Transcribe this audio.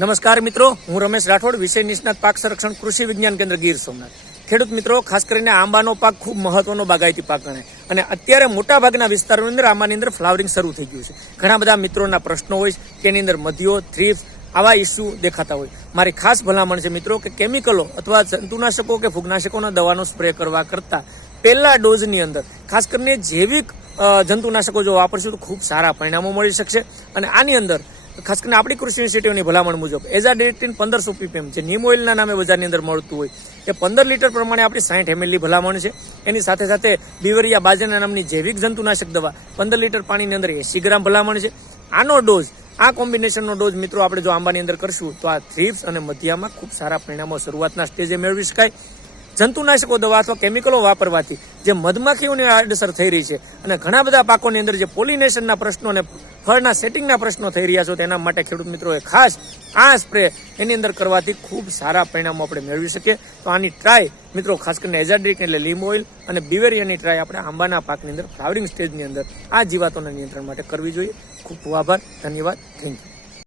નમસ્કાર મિત્રો, હું રમેશ રાઠોડ, વિષય નિષ્ણાત પાક સંરક્ષણ કૃષિ વિજ્ઞાન કેન્દ્ર ગીર સોમનાથ. ખેડૂત મિત્રો, ખાસ કરીને આંબાનો પાક ખૂબ મહત્વનો બાગાયતી પાક ગણાય અને અત્યારે મોટાભાગના વિસ્તારોની અંદર આંબાની અંદર ફ્લાવરિંગ શરૂ થઈ ગયું છે. ઘણા બધા મિત્રોના પ્રશ્નો હોય કે એની અંદર મધ્યો, થ્રીપ્સ આવા ઇસ્યુ દેખાતા હોય. મારી ખાસ ભલામણ છે મિત્રો કે કેમિકલો અથવા જંતુનાશકો કે ફૂગનાશકોના દવાનો સ્પ્રે કરવા કરતાં પહેલા ડોઝની અંદર ખાસ કરીને જૈવિક જંતુનાશકો જો વાપરશું તો ખૂબ સારા પરિણામો મળી શકશે. અને આની અંદર ખાસ કરીને આપણી કૃષિ યુનિવર્સિટીઓની ભલામણ મુજબ એઝાડિરેક્ટિન 1500 ppm જે નીમ ઓઇલના નામે બજારની અંદર મળતું હોય એ 15 લીટર પ્રમાણે આપણી 60 ml ભલામણ છે. એની સાથે સાથે બીવરિયા બાજરા નામની જૈવિક જંતુનાશક દવા 15 લીટર પાણીની અંદર 80 ગ્રામ ભલામણ છે. આનો ડોઝ, આ કોમ્બિનેશનનો ડોઝ મિત્રો આપણે જો આંબાની અંદર કરશું તો આ થ્રીપ્સ અને મધ્યામાં ખૂબ સારા પરિણામો શરૂઆતના સ્ટેજે મેળવી શકાય. જંતુનાશકો દવા અથવા કેમિકલો વાપરવાથી જે મધમાખીઓની આડઅસર થઈ રહી છે અને ઘણા બધા પાકોની અંદર જે પોલિનેશનના પ્રશ્નો અને ફળના સેટિંગના પ્રશ્નો થઈ રહ્યા છે તેના માટે ખેડૂત મિત્રોએ ખાસ આ સ્પ્રે એની અંદર કરવાથી ખૂબ સારા પરિણામો આપણે મેળવી શકીએ. તો આની ટ્રાય મિત્રો ખાસ કરીને એઝાડિરેક્ટિન એટલે લીમ ઓઇલ અને બીવેરિયાની ટ્રાય આપણે આંબાના પાકની અંદર ફ્લાવરિંગ સ્ટેજની અંદર આ જીવાતોના નિયંત્રણ માટે કરવી જોઈએ. ખૂબ ખૂબ આભાર, ધન્યવાદ, થેન્ક યુ.